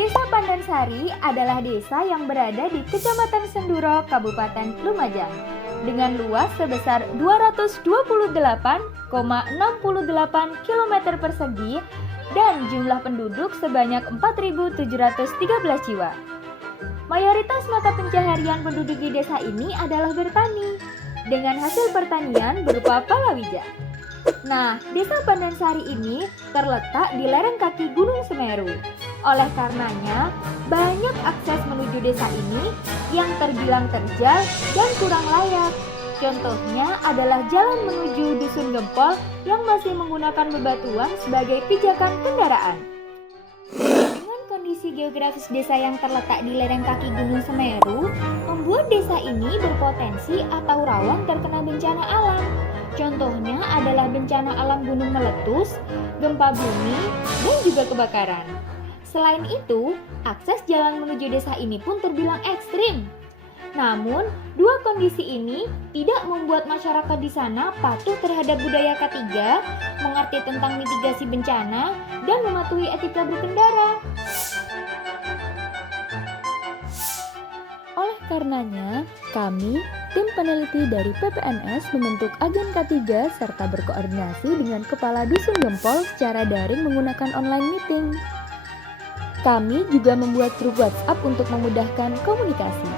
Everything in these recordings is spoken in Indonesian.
Desa Pandansari adalah desa yang berada di Kecamatan Senduro, Kabupaten Lumajang, dengan luas sebesar 228,68 km persegi dan jumlah penduduk sebanyak 4.713 jiwa. Mayoritas mata pencaharian penduduk di desa ini adalah bertani, dengan hasil pertanian berupa palawija. Nah, desa Pandansari ini terletak di lereng kaki Gunung Semeru. Oleh karenanya, banyak akses menuju desa ini yang terbilang terjal dan kurang layak. Contohnya adalah jalan menuju Dusun Gempol yang masih menggunakan bebatuan sebagai pijakan kendaraan. Dengan kondisi geografis desa yang terletak di lereng kaki Gunung Semeru, membuat desa ini berpotensi atau rawan terkena bencana alam. Contohnya adalah bencana alam gunung meletus, gempa bumi, dan juga kebakaran. Selain itu, akses jalan menuju desa ini pun terbilang ekstrim. Namun, dua kondisi ini tidak membuat masyarakat di sana patuh terhadap budaya K3, mengerti tentang mitigasi bencana, dan mematuhi etika berkendara. Oleh karenanya, kami, tim peneliti dari PPNS membentuk agen K3 serta berkoordinasi dengan Kepala Dusun Gempol secara daring menggunakan online meeting. Kami juga membuat grup WhatsApp untuk memudahkan komunikasi.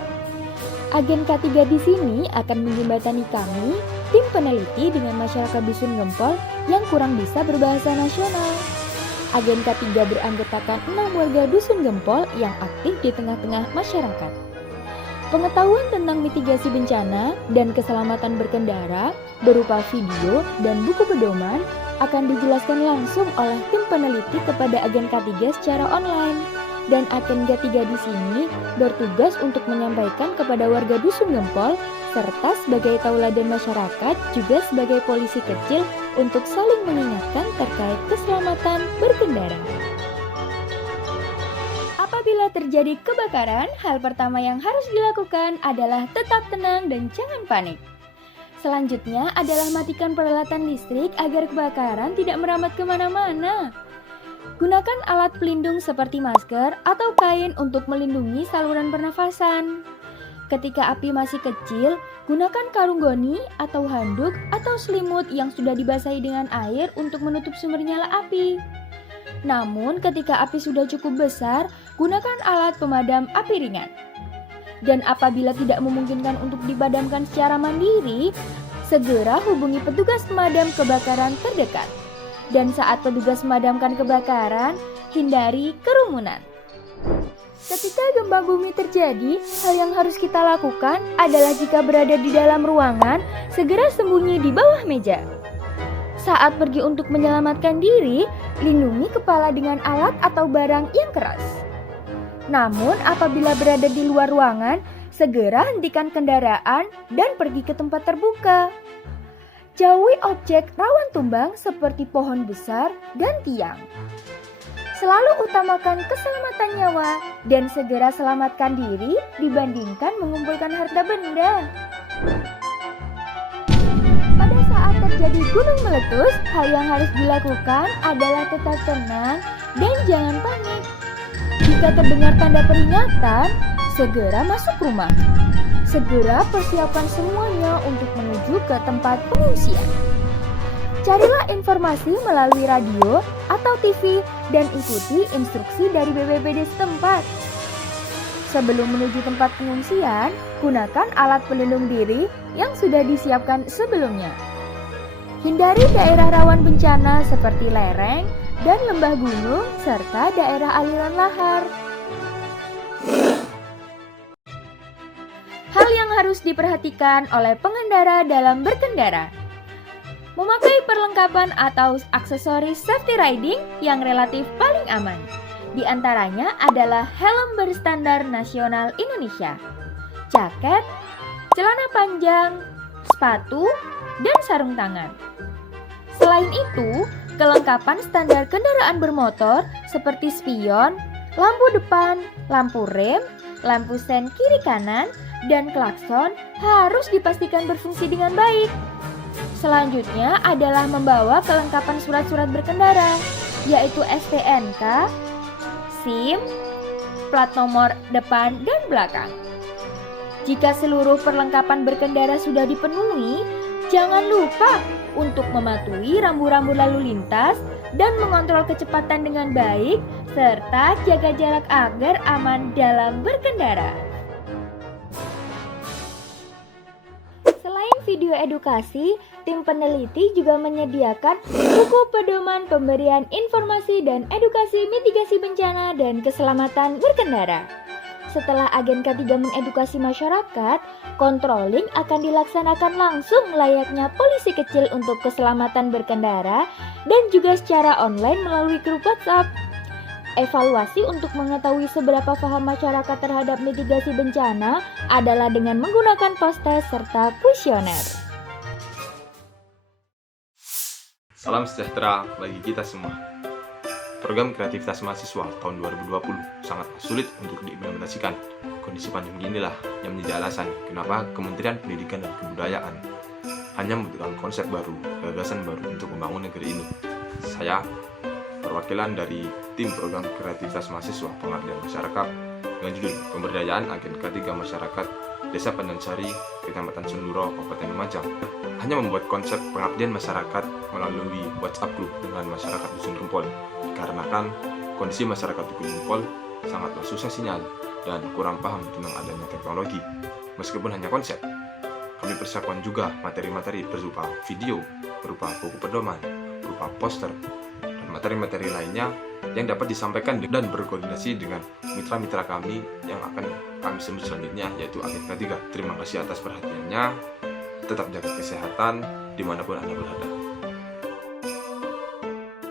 Agen K3 di sini akan menjembatani kami, tim peneliti dengan masyarakat Dusun Gempol yang kurang bisa berbahasa nasional. Agen K3 beranggotakan 6 warga Dusun Gempol yang aktif di tengah-tengah masyarakat. Pengetahuan tentang mitigasi bencana dan keselamatan berkendara berupa video dan buku pedoman akan dijelaskan langsung oleh tim peneliti kepada agen K3 secara online. Dan agen K3 di sini bertugas untuk menyampaikan kepada warga Dusun Gempol serta sebagai tauladan masyarakat juga sebagai polisi kecil untuk saling mengingatkan terkait keselamatan berkendara. Apabila terjadi kebakaran, hal pertama yang harus dilakukan adalah tetap tenang dan jangan panik. Selanjutnya adalah matikan peralatan listrik agar kebakaran tidak merambat kemana-mana. Gunakan alat pelindung seperti masker atau kain untuk melindungi saluran pernafasan. Ketika api masih kecil, gunakan karung goni atau handuk atau selimut yang sudah dibasahi dengan air untuk menutup sumber nyala api. Namun, ketika api sudah cukup besar, gunakan alat pemadam api ringan. Dan apabila tidak memungkinkan untuk dipadamkan secara mandiri, segera hubungi petugas pemadam kebakaran terdekat. Dan saat petugas memadamkan kebakaran, hindari kerumunan. Ketika gempa bumi terjadi, hal yang harus kita lakukan adalah jika berada di dalam ruangan, segera sembunyi di bawah meja. Saat pergi untuk menyelamatkan diri, lindungi kepala dengan alat atau barang yang keras. Namun, apabila berada di luar ruangan, segera hentikan kendaraan dan pergi ke tempat terbuka. Jauhi objek rawan tumbang seperti pohon besar dan tiang. Selalu utamakan keselamatan nyawa dan segera selamatkan diri dibandingkan mengumpulkan harta benda. Pada saat terjadi gunung meletus, hal yang harus dilakukan adalah tetap tenang dan jangan panik. Jika terdengar tanda peringatan, segera masuk rumah. Segera persiapkan semuanya untuk menuju ke tempat pengungsian. Carilah informasi melalui radio atau TV dan ikuti instruksi dari BPBD setempat. Sebelum menuju tempat pengungsian, gunakan alat pelindung diri yang sudah disiapkan sebelumnya. Hindari daerah rawan bencana seperti lereng dan lembah gunung serta daerah aliran lahar. Hal yang harus diperhatikan oleh pengendara dalam berkendara: memakai perlengkapan atau aksesoris safety riding yang relatif paling aman. Di antaranya adalah helm berstandar nasional Indonesia, jaket, celana panjang, sepatu, dan sarung tangan. Selain itu, kelengkapan standar kendaraan bermotor seperti spion, lampu depan, lampu rem, lampu sen kiri kanan, dan klakson harus dipastikan berfungsi dengan baik. Selanjutnya adalah membawa kelengkapan surat-surat berkendara, yaitu STNK, SIM, plat nomor depan dan belakang. Jika seluruh perlengkapan berkendara sudah dipenuhi, jangan lupa untuk mematuhi rambu-rambu lalu lintas dan mengontrol kecepatan dengan baik, serta jaga jarak agar aman dalam berkendara. Selain video edukasi, tim peneliti juga menyediakan buku pedoman pemberian informasi dan edukasi mitigasi bencana dan keselamatan berkendara. Setelah agen K3 mengedukasi masyarakat, controlling akan dilaksanakan langsung layaknya polisi kecil untuk keselamatan berkendara dan juga secara online melalui grup WhatsApp. Evaluasi untuk mengetahui seberapa paham masyarakat terhadap mitigasi bencana adalah dengan menggunakan post-test serta kuesioner. Salam sejahtera bagi kita semua. Program kreativitas mahasiswa tahun 2020 sangat sulit untuk diimplementasikan. Kondisi pandemi inilah yang menjadi alasan kenapa Kementerian Pendidikan dan Kebudayaan hanya membutuhkan konsep baru, gagasan baru untuk membangun negeri ini. Saya, perwakilan dari tim program kreativitas mahasiswa pengabdian masyarakat dengan judul Pemberdayaan Agen K3 Masyarakat Desa Pandansari, Kecamatan Senduro, Kabupaten Lumajang, hanya membuat konsep pengabdian masyarakat melalui WhatsApp group dengan masyarakat Dusun Rumpol. Dikarenakan kondisi masyarakat Dusun Rumpol sangatlah susah sinyal dan kurang paham tentang adanya teknologi. Meskipun hanya konsep, kami persiapkan juga materi-materi berupa video, berupa buku pedoman, berupa poster, dan materi-materi lainnya yang dapat disampaikan dan berkoordinasi dengan mitra-mitra kami yang akan kami sebut selanjutnya, yaitu agen K3. Terima kasih atas perhatiannya. Tetap jaga kesehatan dimanapun Anda berada.